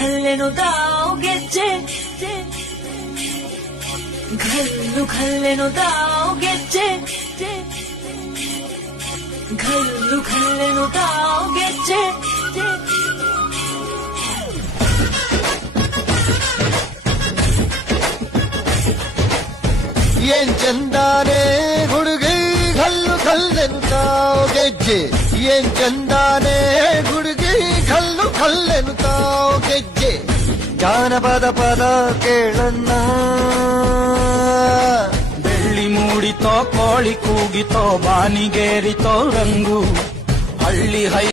ಖಲ್ಲೆನು ತಾವು ಗೆಜ್ಜೆ ಖಲ್ಲೆನು ತಾವು ಗೆಜ್ಜೆ ಖಲ್ಲೆನು ತಾವು ಗೆಜ್ಜೆ ಏನ್ ಚಂದಾನೆ ಹುಡುಗಿ ಕಲ್ಲು ಕಲ್ಲೆನುತ್ತಾವ್ ಗೆಜ್ಜೆ ಏನ್ ಚಂದಾನೆ ಹುಡುಗಿ ಕಲ್ಲು ಕಲ್ಲೆನುತ್ತಾವ್ ಗೆಜ್ಜೆ ಜಾನಪದ ಪದ ಕೇಳನ್ನ ಬೆಳ್ಳಿ ಮೂಡಿತೋ ಕೋಳಿ ಕೂಗಿತೋ ಬಾನಿಗೇರಿತೋ ರಂಗು ಹಳ್ಳಿ ಹೈ